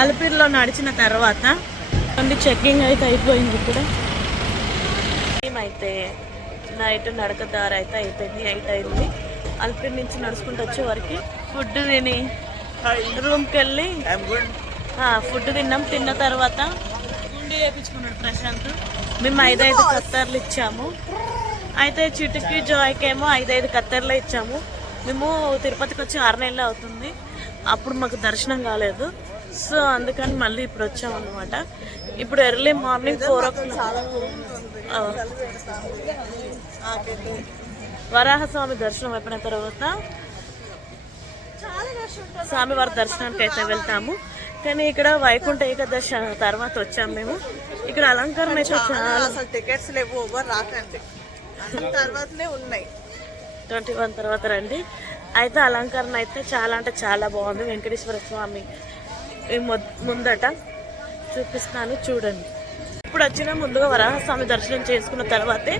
అలిపిరిలో నడిచిన తర్వాత కొన్ని చెక్కింగ్ అయితే అయిపోయింది ఇక్కడ అయితే నైట్ నడక దారి అయితే అయిపోయింది ఎయిట్ అయింది. అలిపిరి నుంచి నడుచుకుంటూ వచ్చే వరకు ఫుడ్ తిని రూమ్కి వెళ్ళి ఫుడ్ తిన్నాం. తిన్న తర్వాత గుండి వేయించుకున్నాడు ప్రశాంత్. మేము ఐదైదు కత్తర్లు ఇచ్చాము. అయితే చిటుకి జాయ్కేమో ఏమో ఐదైదు కత్తెరలు ఇచ్చాము. మేము తిరుపతికి వచ్చి ఆరు నెలలు అవుతుంది. అప్పుడు మాకు దర్శనం కాలేదు. సో అందుకని మళ్ళీ ఇప్పుడు వచ్చామన్నమాట ఇప్పుడు early morning four o'clock. Varahaswamy దర్శనం అయిపోయిన తర్వాత స్వామివారి దర్శనానికి అయితే వెళ్తాము. కానీ ఇక్కడ వైకుంఠ ఏకాదశి తర్వాత వచ్చాము మేము. ఇక్కడ అలంకరణ అయితే చాలా అసలు టికెట్స్ లేవు ఎవరు రాకండి. తర్వాతనే ఉన్నాయి. ట్వంటీ వన్ తర్వాత రండి. అయితే అలంకరణ అయితే చాలా అంటే చాలా బాగుంది. వెంకటేశ్వర స్వామి ముందట చూపిస్తాను చూడండి. ఇప్పుడు వచ్చిన ముందుగా వరాహస్వామి దర్శనం చేసుకున్న తర్వాతే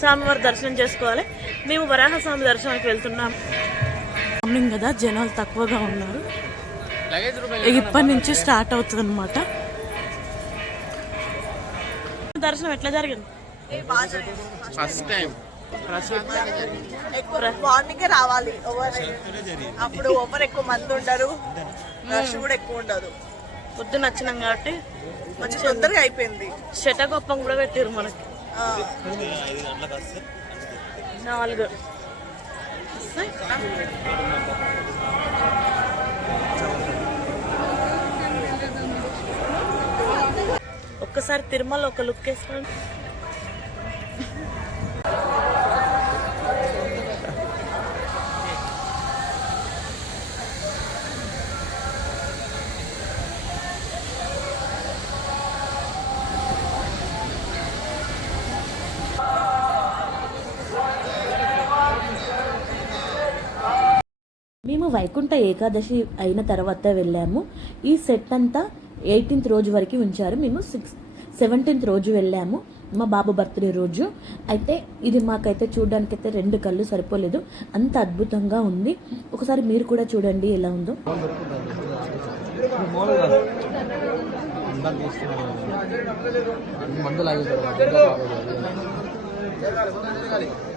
స్వామివారి దర్శనం చేసుకోవాలి. మేము వరాహస్వామి దర్శనానికి వెళ్తున్నాం. మార్నింగ్ కదా జనాలు తక్కువగా ఉన్నారు. ఇప్పటి నుంచి స్టార్ట్ అవుతుంది అనమాట దర్శనం ఎట్లా జరిగింది? First time. ఎక్కువ మార్నింగ్ రావాలి ఓవర్ అప్పుడు ఓవర్ ఎక్కువ మంది ఉండరు రష్ కూడా ఎక్కువ ఉండదు. పొద్దున వచ్చినాం కాబట్టి మంచి తొందరగా అయిపోయింది. శటగొప్పం కూడా పెట్టారు మనకి. నాలుగు. ఒక్కసారి తిరుమల ఒక లుక్ వేసుకోండి. మేము వైకుంఠ ఏకాదశి అయిన తర్వాత వెళ్ళాము. ఈ సెట్ అంతా ఎయిటీన్త్ రోజు వరకు ఉంచారు. మేము సిక్స్ సెవెంటీన్త్ రోజు వెళ్ళాము. మా బాబు బర్త్డే రోజు. అయితే ఇది మాకైతే చూడడానికైతే రెండు కళ్ళు సరిపోలేదు. అంత అద్భుతంగా ఉంది. ఒకసారి మీరు కూడా చూడండి ఎలా ఉందో. మందులు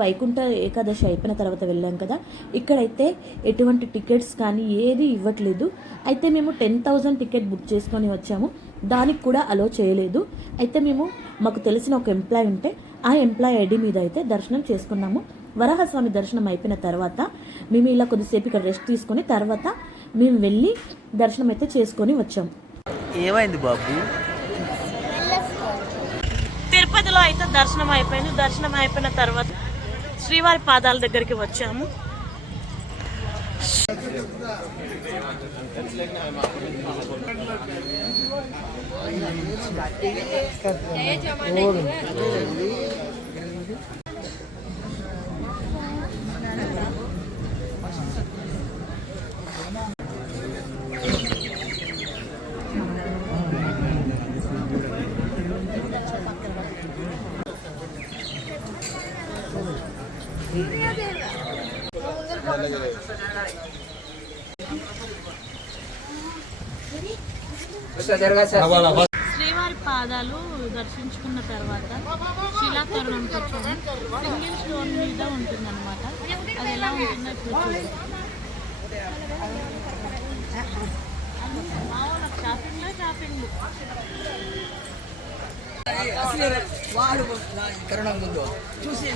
వైకుంఠ ఏకాదశి అయిపోయిన తర్వాత వెళ్ళాం కదా. ఇక్కడైతే ఎటువంటి టికెట్స్ కానీ ఏది ఇవ్వట్లేదు. అయితే మేము టెన్ థౌజండ్ టికెట్ బుక్ చేసుకొని వచ్చాము. దానికి కూడా అలో చేయలేదు. అయితే మేము మాకు తెలిసిన ఒక ఎంప్లాయ్ ఉంటే ఆ ఎంప్లాయ్ ఐడి మీద అయితే దర్శనం చేసుకున్నాము. వరాహస్వామి దర్శనం అయిపోయిన తర్వాత మేము ఇలా కొద్దిసేపు ఇక్కడ రెస్ట్ తీసుకొని తర్వాత మేము వెళ్ళి దర్శనం అయితే చేసుకొని వచ్చాము. ఏమైంది బాబు? తిరుపతిలో అయితే దర్శనం అయిపోయింది. దర్శనం అయిపోయిన తర్వాత శ్రీవారి పాదాల దగ్గరికి వచ్చాము. జయ శ్రీవారి పాదాలు దర్శించుకున్న తర్వాత శిలాతోరణంకి వచ్చాము. సింగిల్ స్టోన్ మీద ఉంటుందన్నమాట. అది ఎలా ఉంటుందో ఇప్పుడు చూద్దాం. షాపింగ్ చూసి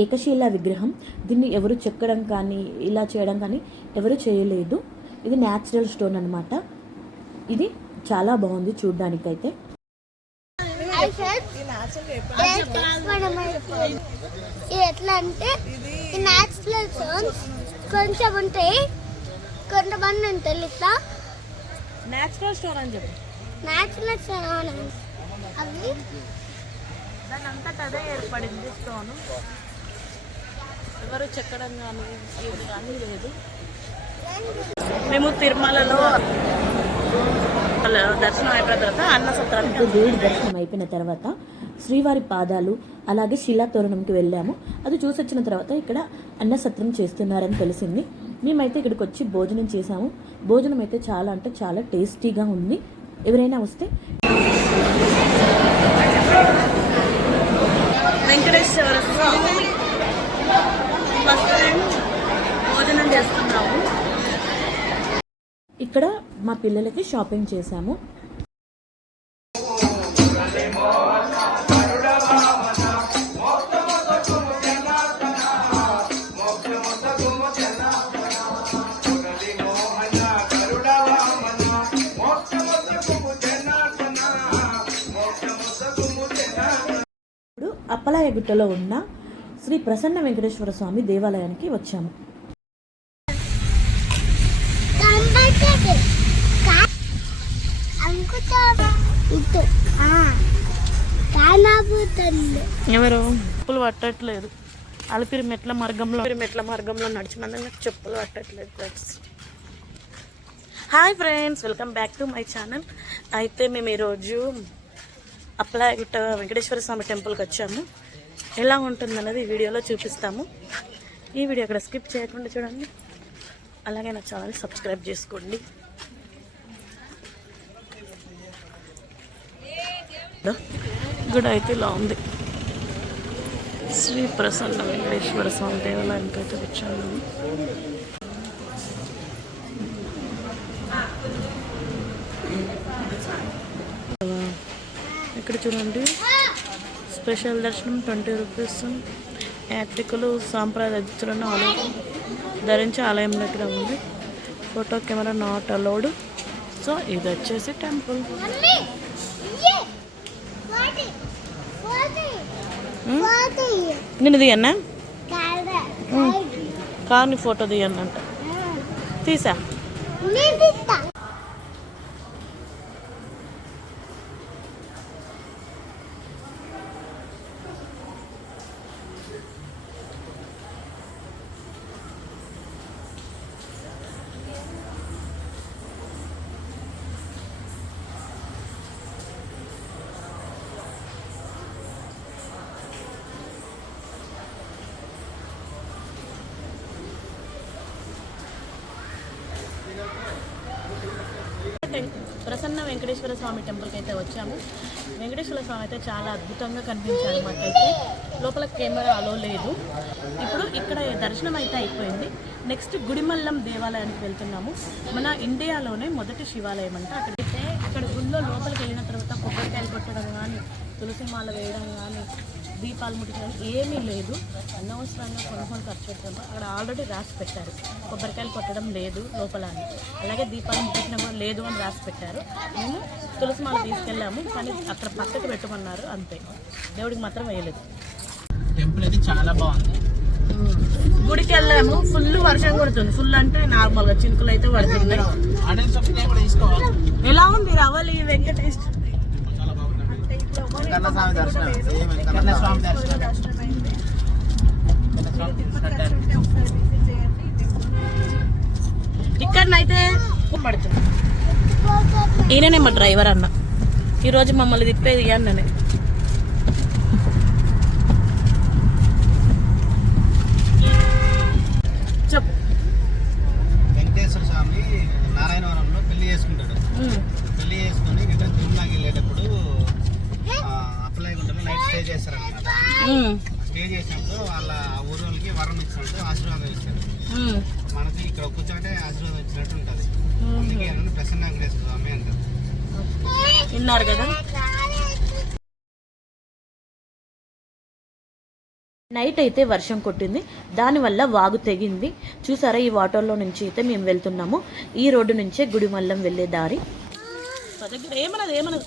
ఏకశిల విగ్రహం. దీన్ని ఎవరు చెక్కడం కానీ ఇలా చేయడం కానీ ఎవరు చేయలేదు. ఇది న్యాచురల్ స్టోన్ అన్నమాట. ఇది చాలా బాగుంది చూడ్డానికైతే. ఎట్లా అంటే న్యాచురల్ సోన్స్ కొంచెం ఉంటాయి. కొంతమంది ఉంటాయి ఇట్లా నేచురల్ స్టోన్ అని చెప్పి. న్యాచురల్ సోన్స్ అవి దాని అంతటా అదే ఏర్పడింది స్టోన్ ఎవరు చెక్కడం కానీ కానీ లేదు. మేము తిరుమలలో దర్శనం అయిపోయిన తర్వాత అన్న సత్రానికి దేవుడి దర్శనం అయిపోయిన తర్వాత శ్రీవారి పాదాలు అలాగే శిలాతోరణంకి వెళ్ళాము. అది చూసి వచ్చిన తర్వాత ఇక్కడ అన్నసత్రం చేస్తున్నారని తెలిసింది. మేమైతే ఇక్కడికి వచ్చి భోజనం చేసాము భోజనం అయితే చాలా అంటే చాలా టేస్టీగా ఉంది. ఎవరైనా వస్తే వెంకటేశ్వర స్వామి ఫస్ట్ టైం భోజనం చేస్తున్నాము. ఇక్కడ మా పిల్లలకి షాపింగ్ చేశాము. ఇప్పుడు అప్పలాయగుట్టలో ఉన్న శ్రీ ప్రసన్న వెంకటేశ్వర స్వామి దేవాలయానికి వచ్చాము. ఎవరు? చెప్పులు పట్టట్లేదు. అలిపిరి మెట్ల మార్గంలో. అలిపిరి మెట్ల మార్గంలో నడిచినందుకు నాకు చెప్పులు పట్టట్లేదు friends hi friends welcome back to my channel అయితే మేము ఈరోజు అప్లాగిట్ట వెంకటేశ్వర స్వామి టెంపుల్కి వచ్చాము. ఎలా ఉంటుందన్నది ఈ వీడియోలో చూపిస్తాము. ఈ వీడియో అక్కడ స్కిప్ చేయకుండా చూడండి. అలాగే నా ఛానల్ సబ్స్క్రైబ్ చేసుకోండి. గుడి అయితే ఇలా ఉంది. శ్రీ ప్రసన్న వెంకటేశ్వర స్వామి దేవాలయానికి అయితే వచ్చాను. ఇక్కడ చూడండి. స్పెషల్ దర్శనం ట్వంటీ రూపీస్. యాత్రికులు సాంప్రదాయ దుస్తులను ఆలయం ధరించి ఆలయం దగ్గర ఉంది. Photo camera not allowed. So ఇది వచ్చేసి టెంపుల్. నేను కాదా? కార్ని ఫోటో తీయన్నంట. తీసా? ప్రసన్న వెంకటేశ్వర స్వామి టెంపుల్కి అయితే వచ్చాము. వెంకటేశ్వర స్వామి అయితే చాలా అద్భుతంగా కనిపించారు మాకైతే. లోపల కెమెరా అలో లేదు. ఇప్పుడు ఇక్కడ దర్శనం అయితే అయిపోయింది. నెక్స్ట్ గుడిమల్లం దేవాలయానికి వెళ్తున్నాము. మన ఇండియాలోనే మొదటి శివాలయం అంట. అక్కడైతే అక్కడ గుళ్ళో లోపలికి వెళ్ళిన తర్వాత కొబ్బరికాయలు కొట్టడం కానీ తులసి మాల వేయడం కానీ దీపాలు ముట్టించడం ఏమీ లేదు. అనవసరంగా కొనుక్కొని ఖర్చు పెట్టడం అక్కడ ఆల్రెడీ రాసి పెట్టారు. కొబ్బరికాయలు కొట్టడం లేదు లోపల అని. అలాగే దీపాలు ముట్టించడం కూడా లేదు అని రాసి పెట్టారు. మేము తులసి మాల తీసుకెళ్ళాము కానీ అక్కడ పక్కకు పెట్టమన్నారు అంతే. దేవుడికి మాత్రం వేయలేదు. టెంపుల్ అయితే చాలా బాగుంది. గుడికి వెళ్ళాము ఫుల్ వర్షం కొడుతుంది. ఫుల్ అంటే నార్మల్గా చినుకులు అయితే తీసుకోవాలి ఎలా ఉంది రవలి వెంకటేష్? వెంకన్న స్వామి దర్శనం. సేమ్ వెంకన్న స్వామి దర్శనం. ఇక్కడనైతే పడుతుంది? ఈయననే మా డ్రైవర్ అన్న. ఈరోజు మమ్మల్ని తిప్పేది అన్ననే నైట్ స్టే చేస్తారనమాట ఉమ్. స్టే చేసినప్పుడు వాళ్ళ ఊరు వాళ్ళకి వరం ఇచ్చినట్టు ఆశీర్వాదం ఇస్తారు ఉమ్. మనకి ఇక్కడ కూర్చోటే ఆశీర్వాదం ఇచ్చినట్టు ఉంటుంది. అందుకే ఆయన ప్రసన్న వెంకటేశ్వర స్వామి అంటారు. విన్నారు కదా? నైట్ అయితే వర్షం కొట్టింది. దానివల్ల వాగు తెగింది. చూసారా ఈ వాటర్లో నుంచి అయితే మేము వెళ్తున్నాము. ఈ రోడ్డు నుంచే గుడిమల్లం వెళ్ళే దారి. ఏమన్నది ఏమన్నది?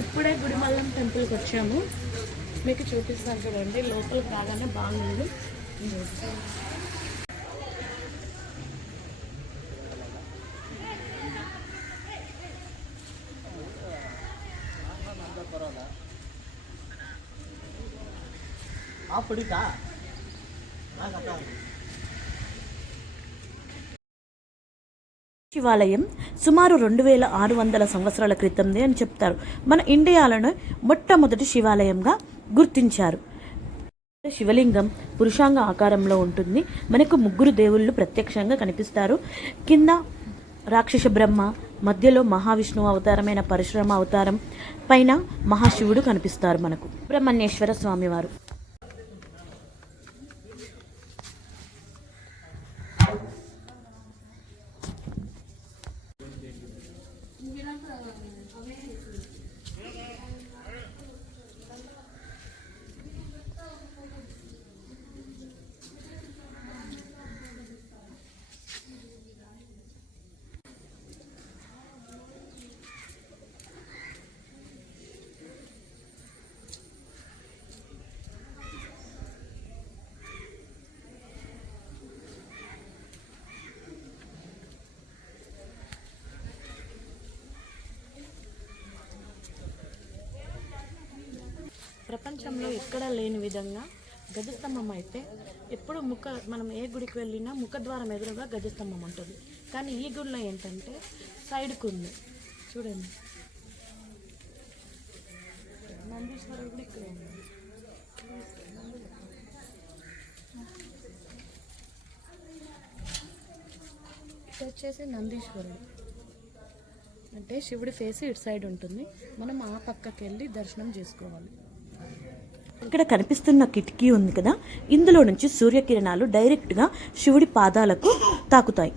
ఇప్పుడే గుడిమల్లం టెంపుల్కి వచ్చాము. మీకు చూపిస్తాను చూడండి. లోపల రాగానే బాగుంది. శివాలయం సుమారు రెండు వేల ఆరు వందల సంవత్సరాల క్రితందే అని చెప్తారు. మన ఇండియాలోనే మొట్టమొదటి శివాలయంగా గుర్తించారు. శివలింగం పురుషాంగ ఆకారంలో ఉంటుంది. మనకు ముగ్గురు దేవుళ్ళు ప్రత్యక్షంగా కనిపిస్తారు. కింద రాక్షస బ్రహ్మ మధ్యలో మహావిష్ణువు అవతారమైన పరశురామ అవతారం పైన మహాశివుడు కనిపిస్తారు మనకు. బ్రహ్మణ్యేశ్వర స్వామివారు. ప్రపంచంలో ఎక్కడా లేని విధంగా గజస్తంభం అయితే ఎప్పుడు ముఖ మనం ఏ గుడికి వెళ్ళినా ముఖద్వారం ఎదురుగా గజస్తంభం ఉంటుంది. కానీ ఈ గుడిలో ఏంటంటే సైడ్కు ఉంది. చూడండి. నందీశ్వరుడు కూడా ఇక్కడ ఉంది ఇది వచ్చేసి నందీశ్వరుడు. అంటే శివుడి ఫేస్ ఇటు సైడ్ ఉంటుంది. మనం ఆ పక్కకి వెళ్ళి దర్శనం చేసుకోవాలి. ఇక్కడ కనిపిస్తున్న కిటికీ ఉంది కదా? ఇందులో నుంచి సూర్యకిరణాలు డైరెక్ట్గా శివుడి పాదాలకు తాకుతాయి.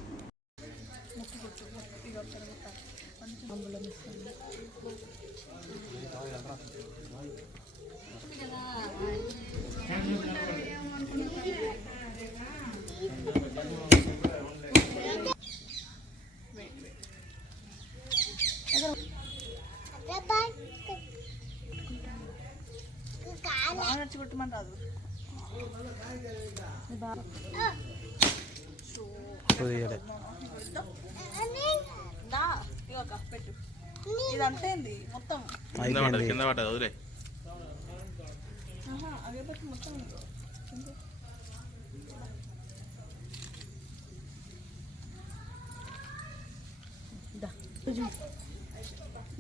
ఇది అంతే ఏంది మొత్తం. కింద పడ్డది కింద పడ్డది వదిలే. అగరబత్తి మొత్తం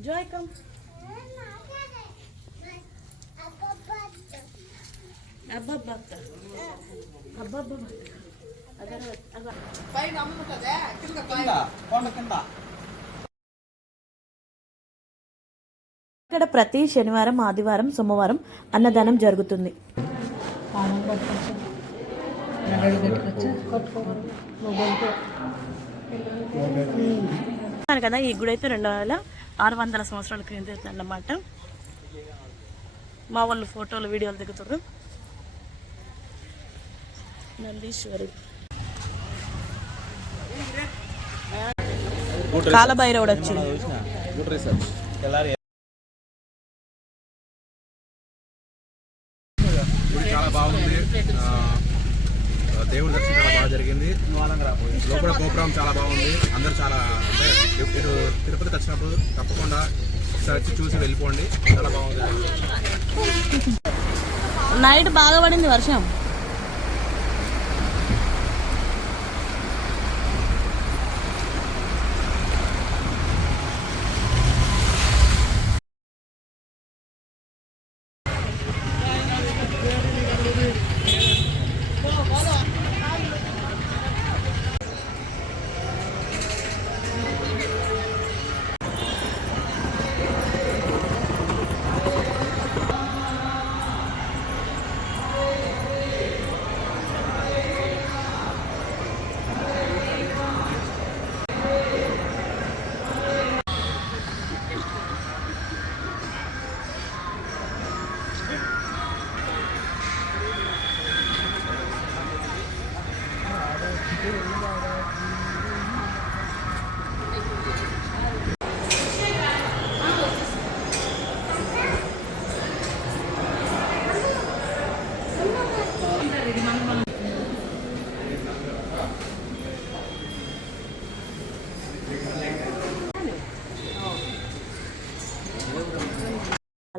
జాయ్ కమ్ అబ్బబ్బా అబ్బబ్బా పైన అమ్ము కదా కింద పైన. కింద కొండ కింద. ఇక్కడ ప్రతి శనివారం ఆదివారం సోమవారం అన్నదానం జరుగుతుంది. కదా ఈ గుడి అయితే రెండు వేల ఆరు వందల సంవత్సరాల క్రింద అన్నమాట. మా వాళ్ళు ఫోటోలు వీడియోలు దిగుతారు నందీశ్వరి. కాలభైరవుడు వచ్చింది గుడ్ రీసెర్చ్ తెల్లారి గుడి చాలా బాగుంది ఆ, దేవుడి దర్శనం చాలా బాగా జరిగింది. లోపల గోపురం చాలా బాగుంది. అందరు చాలా అంటే ఇటు తిరుపతి తిరుపతికి వచ్చినప్పుడు తప్పకుండా ఒకసారి వచ్చి చూసి వెళ్ళిపోండి. చాలా బాగుంది. నైట్ బాగా పడింది వర్షం.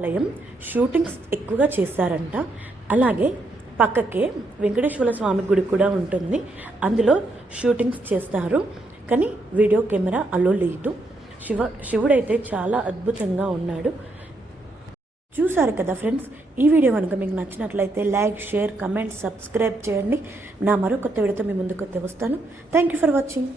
ఆలయం షూటింగ్స్ ఎక్కువగా చేశారంట. అలాగే పక్కకే వెంకటేశ్వర స్వామి గుడి కూడా ఉంటుంది. అందులో షూటింగ్స్ చేస్తారు. కానీ వీడియో కెమెరా అలో లేదు. శివ శివుడైతే చాలా అద్భుతంగా ఉన్నాడు. చూసారు కదా ఫ్రెండ్స్? ఈ వీడియో కనుక మీకు నచ్చినట్లయితే లైక్ షేర్ కమెంట్ సబ్స్క్రైబ్ చేయండి. నా మరో కొత్త వీడియోతో మీ ముందుకు వస్తాను. Thank you for watching